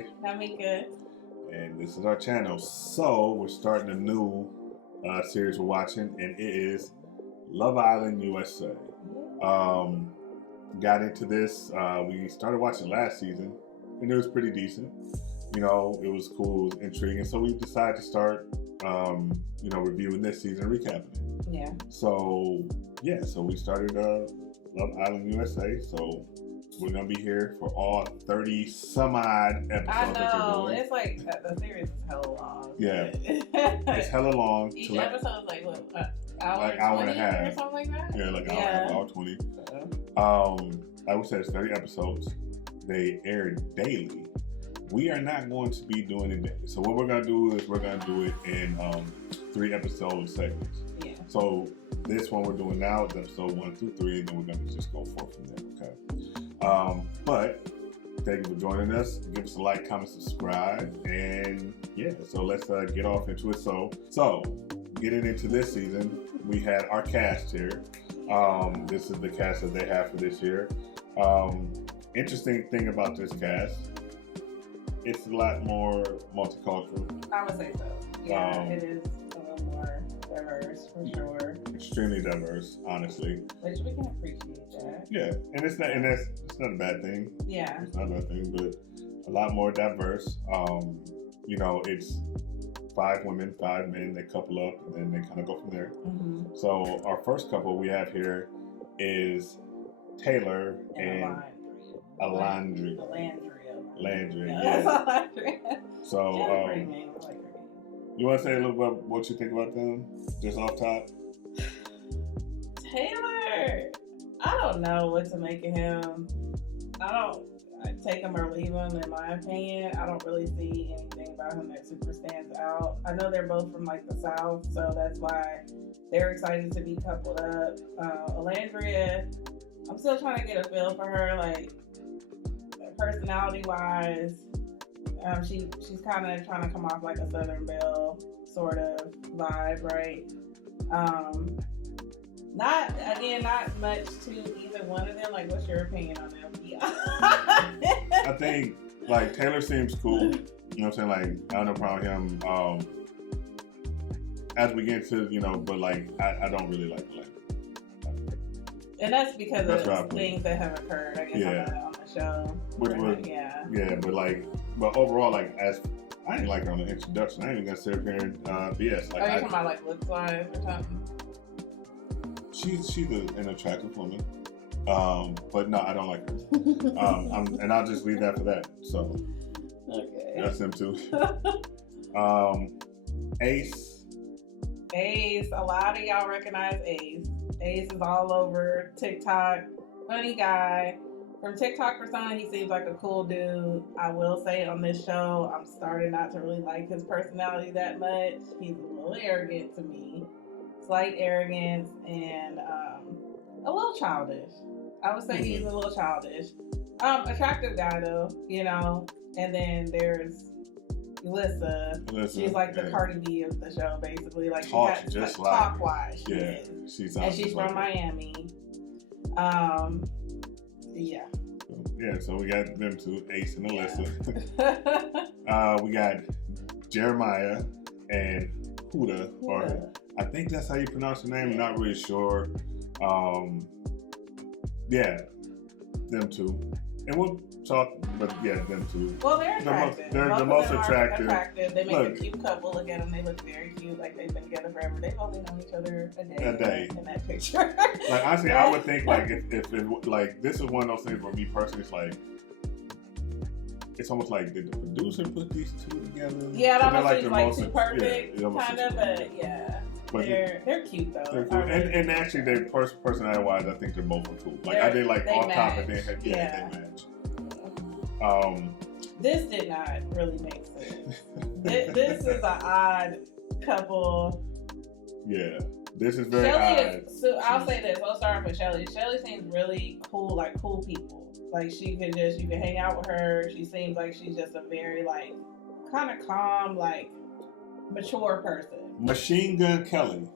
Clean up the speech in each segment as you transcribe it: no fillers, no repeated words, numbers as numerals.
Jey. I'm Meka. And this is our channel. So we're starting a new series we're watching, and it is Love Island USA. Got into this. We started watching last season, and it was pretty decent. You know, it was cool, it was intriguing. So we decided to start, reviewing this season, recapping it. Yeah. So we started Love Island USA. So we're gonna be here for all 30 some odd episodes. I know, it's like the series is hella long. Yeah, it's hella long. Each episode is like what, hour, like hour and a half, or something like that. Yeah, like an hour and a half, hour 20. Like we said, it's 30 episodes. They air daily. We are not going to be doing it daily. So what we're gonna do is we're gonna do it in 3 episode segments. Yeah. So this one we're doing now is episode 1 through 3, and then we're gonna just go forth from there. Okay. But thank you for joining us. Give us a like, comment, subscribe, and yeah. So let's get off into it. So getting into this season, we had our cast here. This is the cast that they have for this year. Interesting thing about this cast, it's a lot more multicultural. I would say so. Yeah, it is a little more diverse for sure. Extremely diverse, honestly. Which we can appreciate that. Yeah, and it's not a bad thing. Yeah, it's not a bad thing, but a lot more diverse. It's 5 women, 5 men. They couple up, and then they kind of go from there. Mm-hmm. So our first couple we have here is Taylor and Alandria. Yeah. So, you want to say a little bit what you think about them, just off top? Taylor, I don't know what to make of him. I take him or leave him, in my opinion. I don't really see anything about him that super stands out. I know they're both from like the South, so that's why they're excited to be coupled up. Alandria, I'm still trying to get a feel for her, like personality wise. She's kind of trying to come off like a Southern Belle sort of vibe, right? Not much to either one of them. Like, what's your opinion on them? I think like Taylor seems cool. You know what I'm saying? Like, I don't have no problem with him. As we get to, but like I don't really like Atlanta. And that's because of things that have occurred, I guess, on the show. But overall, like, I didn't like her on the introduction. I ain't even gonna sit up here and BS. Like, are you talking about like looks wise or something? She's an attractive woman, but no, I don't like her. And I'll just leave that for that. So, okay, that's them too. Ace. A lot of y'all recognize Ace. Ace is all over TikTok. Funny guy. From TikTok persona, he seems like a cool dude. I will say on this show, I'm starting not to really like his personality that much. He's a little arrogant to me. Slight arrogance and a little childish. I would say he's a little childish. Attractive guy though, And then there's Alyssa. She's like the Cardi B of the show, basically. Like talk wise. She's from Miami. Yeah, so we got them two, Ace and Alyssa. We got Jeremiah and Huda, or I think that's how you pronounce her name. Not really sure. Them two. And we'll talk, but them two. Well, they're attractive. They're the most attractive. They make a cute couple. Look at them; they look very cute. Like they've been together forever. They've only known each other a day. In that picture. Like honestly, I would think like if like this is one of those things for me personally, it's almost like did the producer put these two together? Yeah, it almost seems like too perfect, kind of. But yeah. But they're cute though. They're cool. And actually, their personality wise, I think they're both cool. Like I did like on top of their head. Yeah, they match. This did not really make sense. This is an odd couple. Yeah, this is very odd. I'll say this. I'll start with Shelly. Shelly seems really cool, like cool people. Like you can hang out with her. She seems like she's just a very like kind of calm, like mature person. Machine Gun Kelly.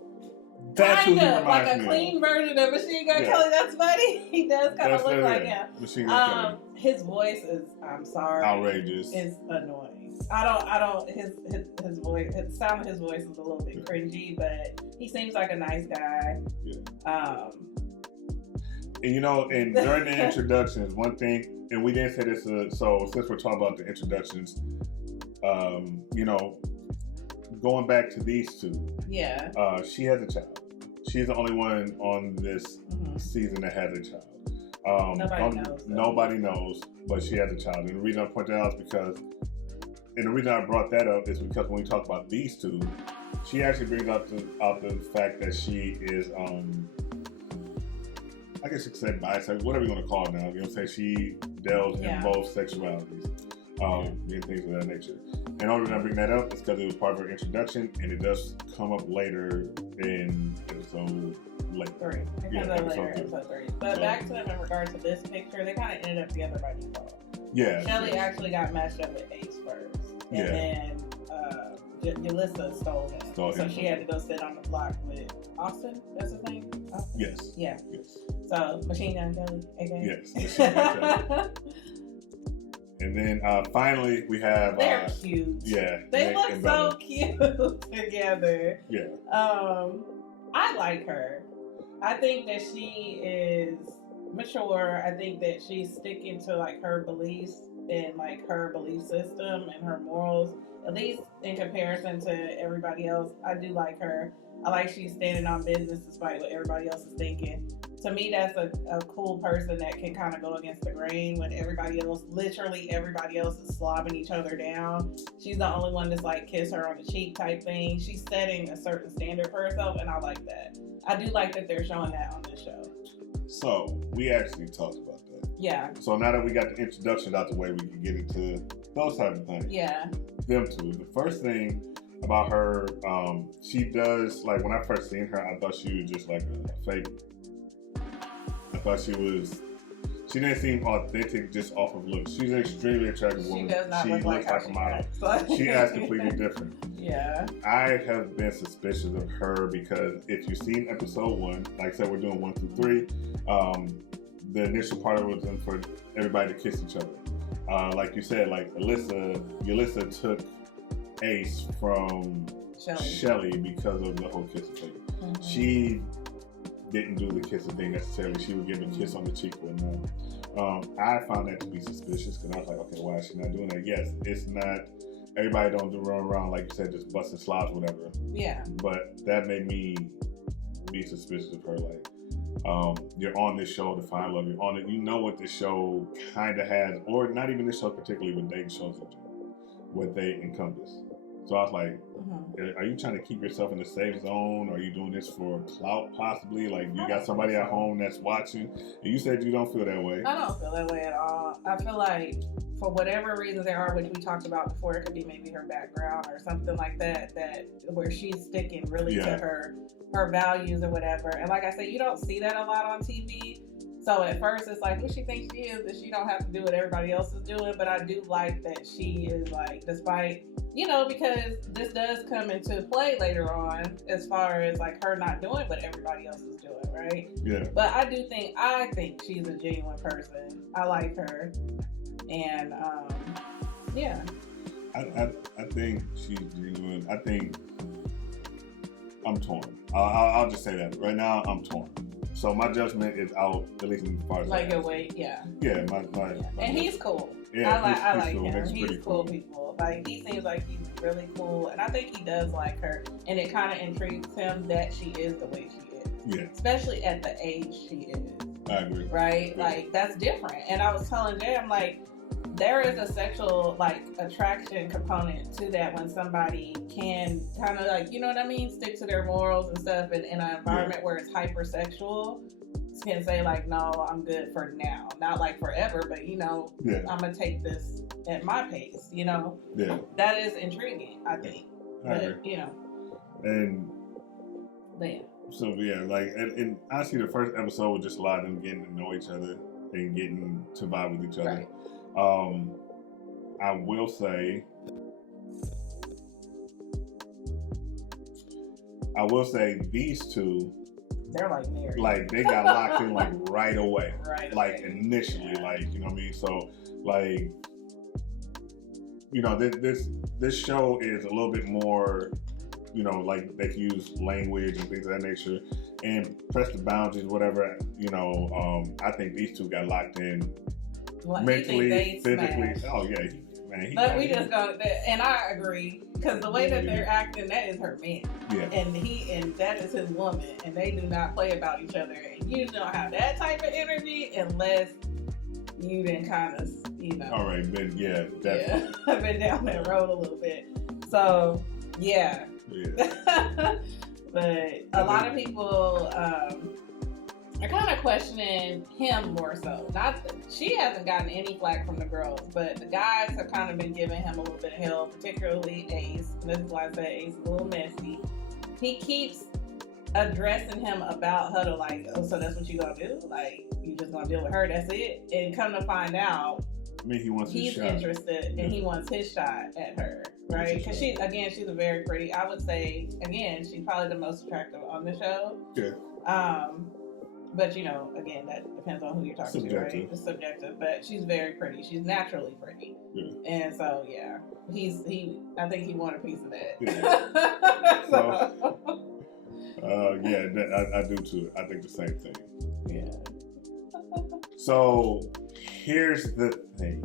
That's kind who he of like reminds a me clean of. version of Machine Gun Kelly. That's funny. He does kind of look like him. Machine Gun Kelly. His voice is, I'm sorry, outrageous. It's annoying. I don't. His voice, the sound of his voice is a little bit cringy, but he seems like a nice guy. Yeah. And you know, and during the introductions, one thing, and we didn't say this, so since we're talking about the introductions, you know, going back to these two, yeah, she has a child. She's the only one on this season that has a child. Nobody knows, but she has a child. And the reason I point that out is because, and the reason I brought that up is because when we talk about these two, she actually brings out the fact that she is, I guess you could say bisexual, whatever you want to call it now. You know what I'm saying? She delves in both sexualities, and things of that nature. And the only reason I bring that up is because it was part of her introduction, and it does come up later in episode 3. It comes up later in episode 3. But back to them in regard to this picture, they kind of ended up together by default. Yeah. Shelly actually got matched up with Ace first, and then Yelissa stole him. So she had to go sit on the block with Austin. That's his name. Austin? Yes. Yeah. Yes. So Machine Gun Kelly again. Yes. Machine Gun Kelly. And then finally we have. They're cute. Yeah. They look so cute together. Yeah. I like her. I think that she is mature. I think that she's sticking to like her beliefs and like her belief system and her morals, at least in comparison to everybody else. I do like her. I like she's standing on business despite what everybody else is thinking. To me, that's a cool person that can kind of go against the grain when literally everybody else is slobbing each other down. She's the only one that's like kiss her on the cheek type thing. She's setting a certain standard for herself, and I like that. I do like that they're showing that on this show. So, we actually talked about that. Yeah. So now that we got the introduction out the way, we can get into those type of things. Yeah. Them two. The first thing about her, she does, like when I first seen her, I thought she was just like a fake. I thought she didn't seem authentic just off of looks. She's an extremely attractive woman. She does not look looks like a model. She acts completely different. Yeah. I have been suspicious of her because if you've seen episode 1, like I said, we're doing 1 through 3. The initial part of it was for everybody to kiss each other. Like you said, like Yelissa took Ace from Shelly because of the whole kissing thing. Mm-hmm. She didn't do the kissing thing necessarily. She would give a kiss on the cheek or not. I found that to be suspicious because I was like, okay, why is she not doing that? Yes, it's not. Everybody don't run around, like you said, just busting slobs, whatever. Yeah. But that made me be suspicious of her. Like, you're on this show to find love. You're on it. You know what this show kind of has, or not even this show particularly, but dating shows in general, what they encompass. So I was like, are you trying to keep yourself in the safe zone? Are you doing this for clout possibly? Like you got somebody at home that's watching, and you said you don't feel that way. I don't feel that way at all. I feel like for whatever reasons there are, which we talked about before, it could be maybe her background or something like that, where she's sticking really to her values or whatever. And like I said, you don't see that a lot on TV. So at first it's like, who she thinks she is, that she don't have to do what everybody else is doing. But I do like that she is like, despite, because this does come into play later on as far as like her not doing what everybody else is doing, right? Yeah. But I think she's a genuine person. I like her. And yeah. I think she's genuine. I think I'm torn. I'll just say that. Right now, I'm torn. So my judgment is out, at least in part. Like your weight, yeah. Yeah, my and he's cool. Yeah, I like cool. him. He's cool people. Like he seems like he's really cool, and I think he does like her. And it kind of intrigues him that she is the way she is. Yeah. Especially at the age she is. I agree. Right? Yeah. Like that's different. And I was telling Jay, I'm like, there is a sexual attraction component to that when somebody can kind of stick to their morals and stuff, and in an environment where it's hypersexual, can say like, no, I'm good for now, not like forever, but I'm gonna take this at my pace. That is intriguing, I think. And so and honestly, the first episode was just a lot of them getting to know each other and getting to vibe with each other. Right. I will say, I will say these two, they're like married. Like they got locked in like right away. Right. Initially, like, you know what I mean? So like, you know, this show is a little bit more, you know, like they can use language and things of that nature and press the boundaries, whatever, you know. I think these two got locked in mentally, physically. Smashed. Oh yeah, But we just go, and I agree, because the way that they're acting, that is her man. Yeah. And that is his woman, and they do not play about each other. And you don't have that type of energy unless you then kind of, you know. All right, then, yeah, definitely. I've been down that road a little bit. So, yeah. But a lot of people are kind of questioning him more so. She hasn't gotten any flack from the girls, but the guys have kind of been giving him a little bit of hell, particularly Ace. And this is why I say Ace is a little messy. He keeps addressing him about Huddle, like, oh, so that's what you gonna do? Like, you just gonna deal with her? That's it? And come to find out, I mean, he's interested and he wants his shot at her, right? Because she's a very pretty. I would say, again, she's probably the most attractive on the show. Yeah. But you know, again, that depends on who you're talking to, right? It's subjective, but she's very pretty. She's naturally pretty, and so yeah, I think he wanted a piece of that. Yeah. I do too. I think the same thing. Yeah. So here's the thing,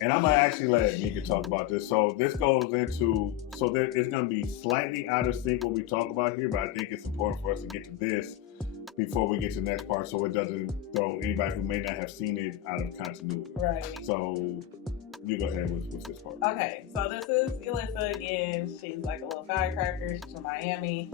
and I'm gonna actually let Meka talk about this. So this goes into, it's gonna be slightly out of sync what we talk about here, but I think it's important for us to get to this before we get to the next part, so it doesn't throw anybody who may not have seen it out of continuity. Right. So you go ahead with this part. Okay, so this is Alyssa again. She's like a little firecracker. She's from Miami.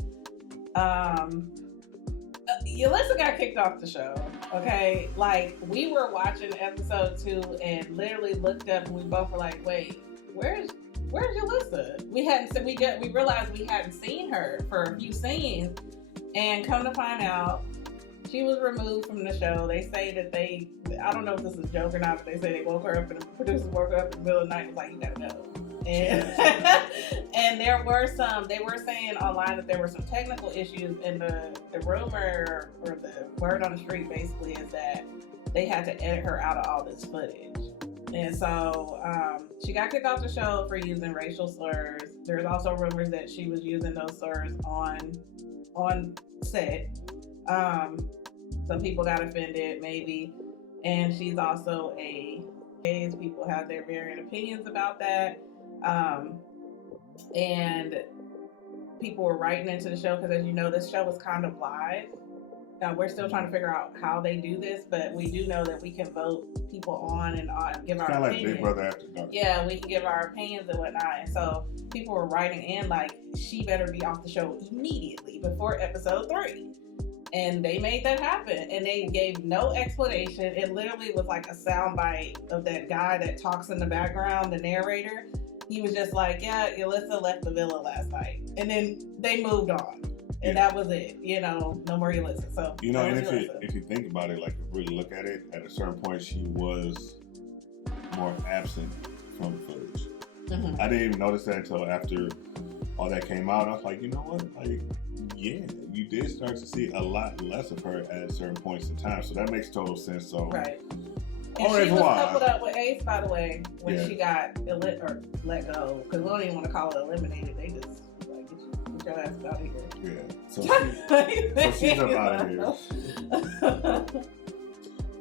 Alyssa got kicked off the show. Okay, like we were watching episode 2 and literally looked up and we both were like, "Wait, where's Alyssa?" We realized we hadn't seen her for a few scenes, and come to find out, she was removed from the show. They say that I don't know if this is a joke or not, but they say they woke her up and the producers woke her up in the middle of the night and was like, you gotta go. And and they were saying online that there were some technical issues, and the rumor or the word on the street basically is that they had to edit her out of all this footage. And so she got kicked off the show for using racial slurs. There's also rumors that she was using those slurs on set. Some people got offended, maybe. And she's also people have their varying opinions about that. And people were writing into the show because, as you know, this show is kind of live. We're still trying to figure out how they do this, but we do know that we can vote people on and give our opinions. Kind of like Big Brother After Dark. Yeah, we can give our opinions and whatnot. And so people were writing in like, she better be off the show immediately before episode 3. And they made that happen. And they gave no explanation. It literally was like a soundbite of that guy that talks in the background, the narrator. He was just like, yeah, Alyssa left the villa last night. And then they moved on. And that was it. You know, no more Alyssa. So, you know, and if you think about it, like really look at it, at a certain point, she was more absent from the footage. Mm-hmm. I didn't even notice that until after all that came out. I was like, you know what? Like, yeah, you did start to see a lot less of her at certain points in time. So that makes total sense. So right. And she was coupled up with Ace, by the way, when she got let go. Because we don't even want to call it eliminated. They just like, get your ass out of here. Yeah. So she's up out of here.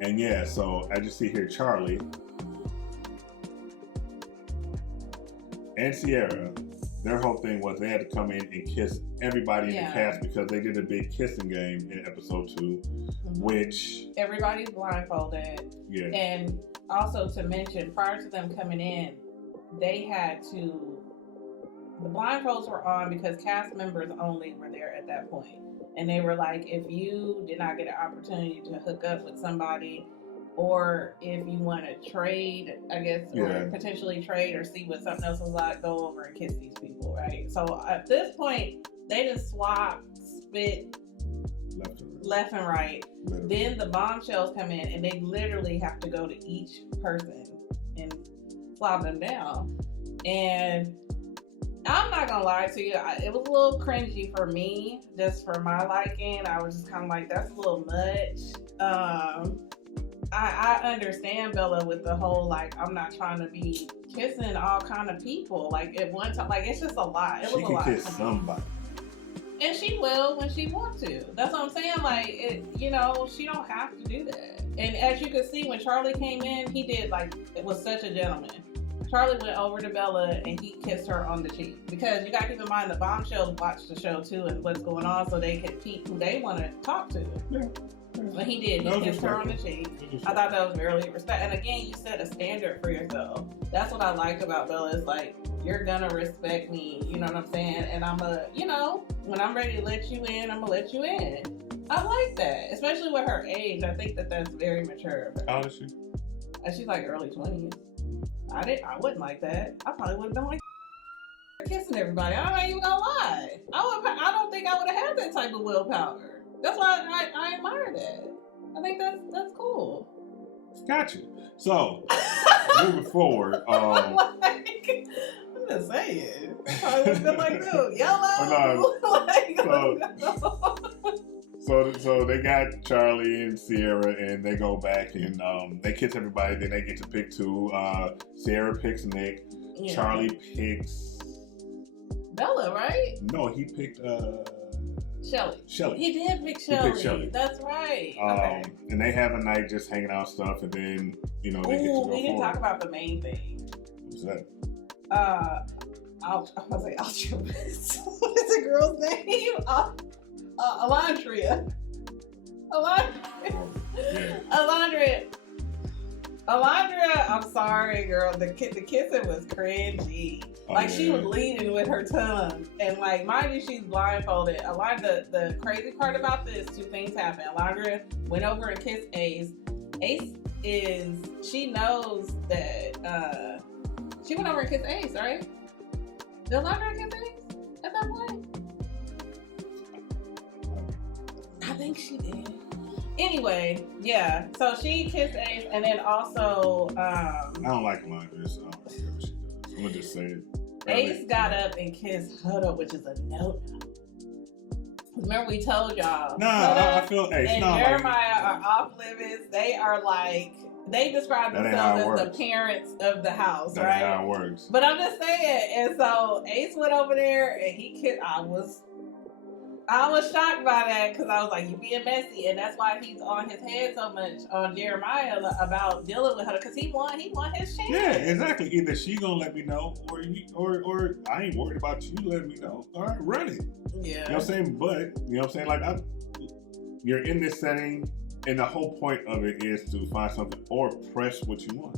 And yeah, so I just see here Charlie and Sierra. Their whole thing was they had to come in and kiss everybody in the cast because they did a big kissing game in episode 2, which everybody's blindfolded. Yeah. And also to mention, prior to them coming in, they had to. The blindfolds were on because cast members only were there at that point, and they were like, if you did not get an opportunity to hook up with somebody, or if you want to trade, I guess, or potentially trade or see what something else was like, go over and kiss these people, right? So at this point, they just swap, spit left and right. Then the bombshells come in, and they literally have to go to each person and slob them down. And I'm not gonna lie to you. It was a little cringy for me, just for my liking. I was just kind of like, that's a little much. I understand Bella with the whole like, I'm not trying to be kissing all kind of people. Like at one time, like it's just a lot. It was a lot. She can kiss somebody, and she will when she wants to. That's what I'm saying. Like it, she don't have to do that. And as you could see, when Charlie came in, he did like it was such a gentleman. Charlie went over to Bella and he kissed her on the cheek, because you got to keep in mind the bombshells watch the show too and what's going on, so they could peep who they want to talk to. Yeah. But he did. He kissed her on the cheek. I thought that was very respect. And again, you set a standard for yourself. That's what I like about Bella. It's like, you're gonna respect me. You know what I'm saying? And I'm when I'm ready to let you in, I'm gonna let you in. I like that, especially with her age. I think that that's very mature. How old is she? She's like early 20s. I wouldn't like that. I probably would have been like kissing everybody. I'm not even gonna lie. I don't think I would have had that type of willpower. That's why I admire that. I think that's cool. Gotcha. So moving forward, I'm just saying. I would have been like, dude, yellow. So they got Charlie and Sierra, and they go back and they kiss everybody. Then they get to pick two. Sierra picks Nick. Yeah. Charlie picks Bella, right? No, he picked Shelly. He did pick Shelly. That's right. Okay. And they have a night just hanging out and stuff, and then they get to go we can forward. talk about the main thing. What's that? I was like, Altruist. What is the girl's name? Alondria. Alondria, I'm sorry, girl. The kissing was cringy. She was leading with her tongue. And like, mind you, she's blindfolded. The crazy part about this, two things happened. Alondria went over and kissed Ace. She knows that, she went over and kissed Ace, right? Did Alondria kiss Ace at that point? I think she did. Anyway, yeah. So she kissed Ace, and then also I don't like Alondria, so I don't care what she does. I'm gonna just say it. Ace got up and kissed Huda, which is a no. Remember we told y'all. No, I feel Ace. And Jeremiah are off limits. They are like, they describe themselves as the parents of the house, right? That's how it works. But I'm just saying. And so Ace went over there and he kissed. I was shocked by that, because I was like, you being messy, and that's why he's on his head so much on Jeremiah about dealing with her, because he won his chance. Yeah, exactly. Either she gonna let me know, or I ain't worried about you letting me know. All right, run it. Yeah. You know what I'm saying? But you know what I'm saying? Like, you're in this setting, and the whole point of it is to find something or press what you want.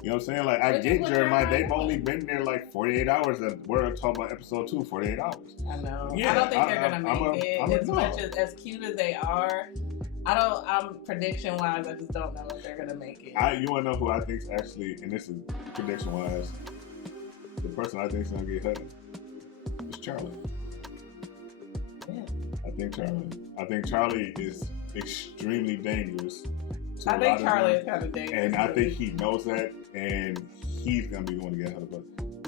You know what I'm saying? Like, I get Jeremiah. They've only been there like 48 hours. We're talking about episode 2, 48 hours. I know. Yeah, I don't think they're going to make it. As much as cute as they are, prediction-wise, I just don't know if they're going to make it. You want to know who I think is actually, and this is prediction-wise, the person I think is going to get hurt is Charlie. Yeah. I think Charlie is extremely dangerous. I think Charlie is kind of dangerous. And I think he knows that, and he's going to be going to get her, but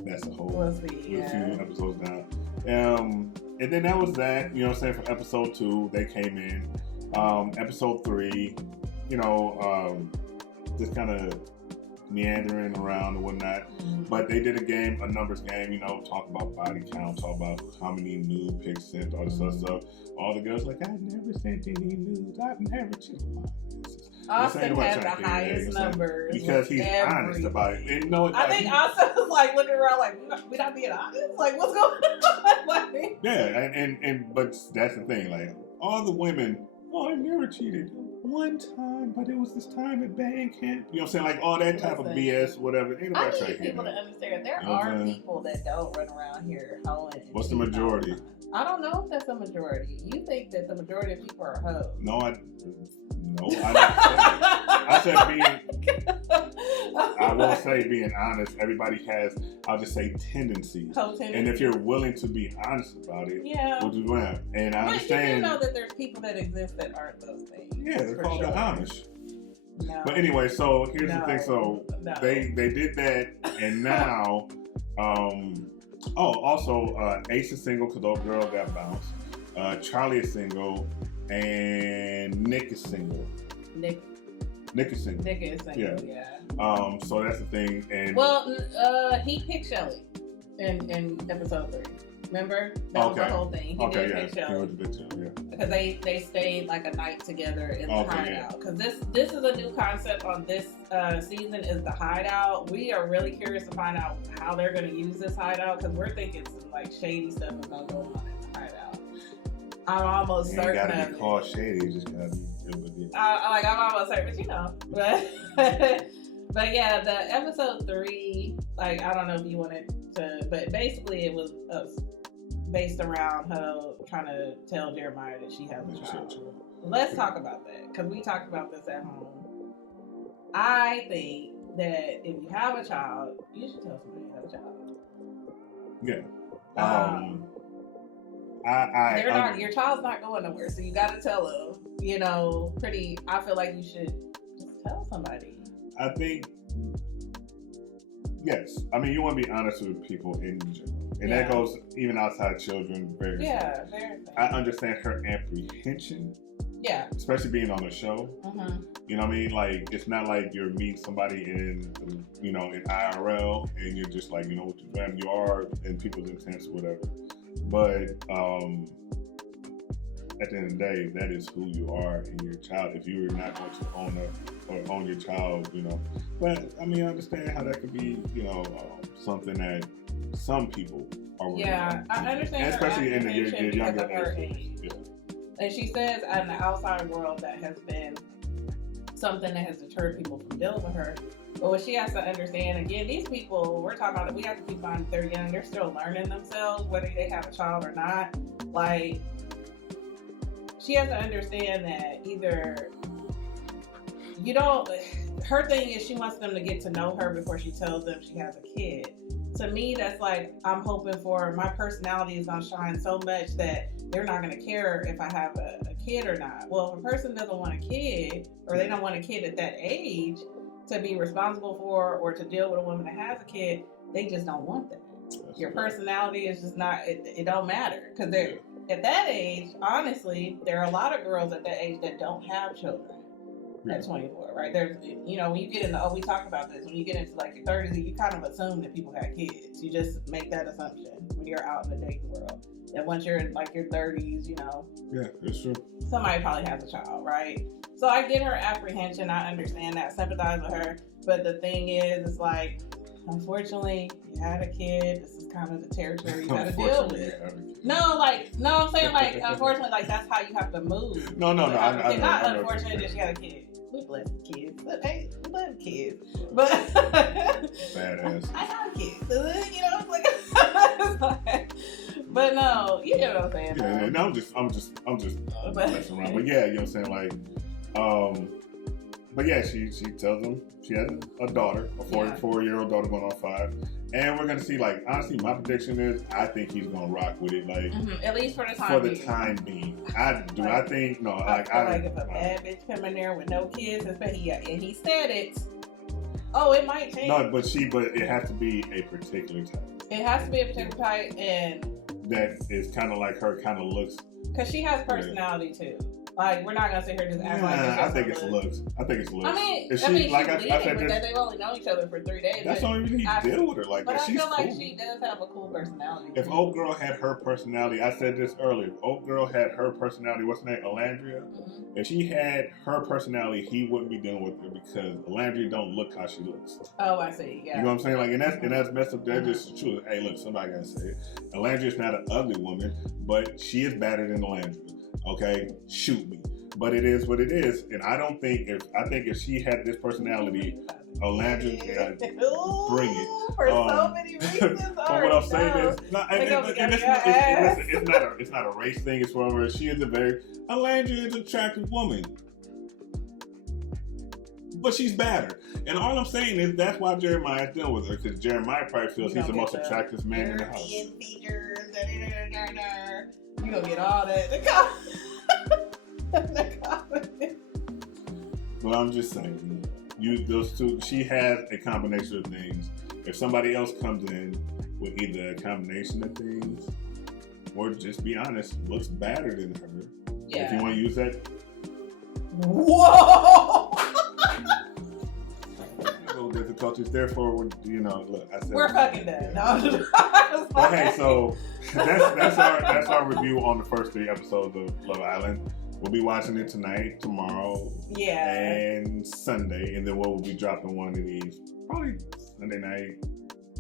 that's a whole few episodes now. And then that was that, you know what I'm saying, for episode 2, they came in. Episode 3, just kind of meandering around and whatnot. Mm-hmm. But they did a numbers game, talk about body count, talk about how many nude pics sent, all this other stuff. All the girls like, I've never sent any nudes, I've never cheated. Austin has the highest numbers because he's honest about it. And I think Austin was like looking around like, we not being honest? Like, what's going on? Like, yeah, but that's the thing. Like, all the women, I never cheated. One time, but it was this time at band camp. You know what I'm saying? Like, all that type of BS, whatever. Ain't I need people to understand there are people that don't run around here hoeing. What's the majority? I don't know if that's a majority. You think that the majority of people are hoes? No, I didn't say that. I said I will say being honest. Everybody has, I'll just say, tendencies. And if you're willing to be honest about it, which is what and I understand. You do know that there's people that exist that aren't those things. Yeah, they're called the Amish. No. But anyway, so here's the thing. So they did that, and now Oh, also, Ace is single because old girl got bounced. Charlie is single, and Nick is single. Nick is single. Nick is single. Yeah. So that's the thing. And he picked Shelly in episode 3. Remember? That was the whole thing. He did pick Shelly. Because they stayed like a night together in the hideout. Because this is a new concept on this season is the hideout. We are really curious to find out how they're going to use this hideout because we're thinking some like shady stuff is going to go on in the hideout. I'm almost certain. It gotta be called shady. It just gotta be. I'm almost certain, but you know. But yeah, the episode 3. Like I don't know if you wanted to, but basically it was based around her trying to tell Jeremiah that she has a child. Let's talk about that because we talked about this at home. I think that if you have a child, you should tell somebody you have a child. Yeah. Your child's not going nowhere, so you got to tell them. I feel like you should just tell somebody. I think, yes. I mean, you want to be honest with people in general. And that goes even outside children. Very I understand her apprehension. Yeah. Especially being on the show. Mm-hmm. You know what I mean? Like, it's not like you're meeting somebody in IRL and you're just like, what you are in people's intents or whatever. But at the end of the day, that is who you are in your child. If you're not going to own your child, But, I mean, I understand how that could be, something that some people are working on. I understand. Especially in the younger age. Yeah. And she says in the outside world that has been something that has deterred people from dealing with her. But what she has to understand, again, these people, we're talking about it, we have to keep in mind they're young, they're still learning themselves, whether they have a child or not. Like, she has to understand that either her thing is she wants them to get to know her before she tells them she has a kid. To me, that's like, I'm hoping for my personality is going to shine so much that they're not going to care if I have a kid or not. Well, if a person doesn't want a kid, or they don't want a kid at that age to be responsible for or to deal with a woman that has a kid, they just don't want that. Your personality is just not, it don't matter. Because at that age, honestly, there are a lot of girls at that age that don't have children. At 24, right? There's, when you get into, we talk about this, when you get into like your 30s, you kind of assume that people have kids. You just make that assumption when you're out in the dating world. That once you're in like your 30s, Yeah, it's true. Somebody probably has a child, right? So I get her apprehension. I understand that, sympathize with her. But the thing is, it's like, unfortunately, you had a kid. This is kind of the territory you got to deal with. No, I'm saying like, unfortunately, like that's how you have to move. No. I not unfortunate that she had a kid. We bless the kids. But, hey, we love kids. But badass. I have kids. But no, you know what I'm saying. Yeah, no, I'm just messing around. But yeah, you know what I'm saying, like, but yeah, she tells him she has a daughter, a 4-year-old daughter going on 5. And we're gonna see, like, honestly, my prediction is I think he's gonna rock with it, like, at least for the time being. I think no, I feel like if a bad bitch come in there with no kids, especially, and he said it. Oh, it might change. No, but it has to be a particular type. It has to be a particular type, and that is kind of like her, kind of looks. Because she has personality too. Like, we're not gonna sit here and just act like it's I think it's looks. I mean, I said that they've only known each other for 3 days. That's the only reason he deal with her like that. But I feel like she does have a cool personality. If old girl had her personality, I said this earlier. If old girl had her personality, what's her name? Alandria. Mm-hmm. If she had her personality, he wouldn't be dealing with her because Alandria don't look how she looks. Oh, I see. Yeah. You know what I'm saying? Like, and that's messed up. That's just true. Hey, look, somebody gotta say it. Alandria's not an ugly woman, but she is better than Alandria. Okay, shoot me. But it is what it is, and I think if she had this personality, Alandria bring it. For so many reasons. But what I'm saying is, it's not a race thing. It's for her. She is Alandria is an attractive woman, but she's better. And all I'm saying is that's why Jeremiah is dealing with her, because Jeremiah probably feels he's the most attractive man in the house. Features, you gonna get all that. But I'm just saying, those two. She has a combination of things. If somebody else comes in with either a combination of things or just be honest, looks better than her. Yeah. If you want to use that. Whoa! Little difficulties. Therefore, look, I said we're fucking done. No, but hey, so that's our review on the first 3 episodes of Love Island. We'll be watching it tonight, tomorrow, and Sunday, and then we'll be dropping one of these probably Sunday night.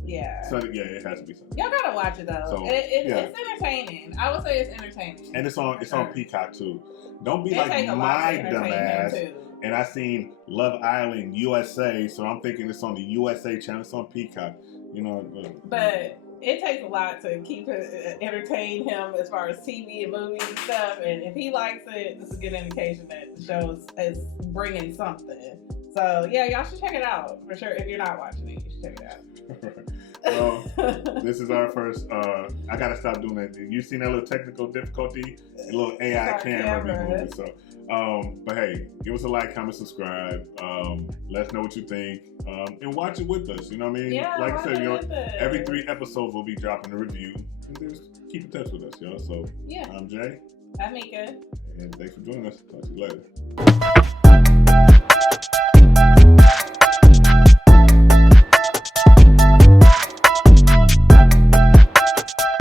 Yeah. Sunday, it has to be Sunday. Y'all gotta watch it though. So, it's entertaining. I would say it's entertaining. And it's on Peacock too. Don't be like my dumbass. And I seen Love Island USA, so I'm thinking it's on the USA channel. It's on Peacock. But it takes a lot to entertain him as far as TV and movies and stuff. And if he likes it, this is a good indication that the show is bringing something. So yeah, y'all should check it out for sure. If you're not watching it, you should check it out. Well, this is our first. I gotta stop doing that. You seen that little technical difficulty? A little AI camera moving. So, but hey, give us a like, comment, subscribe. Let us know what you think, and watch it with us. You know what I mean? Yeah, like I said, every 3 episodes we'll be dropping a review. And just keep in touch with us, y'all. So, yeah, I'm Jay. I'm Meka. And thanks for joining us. Talk to you later.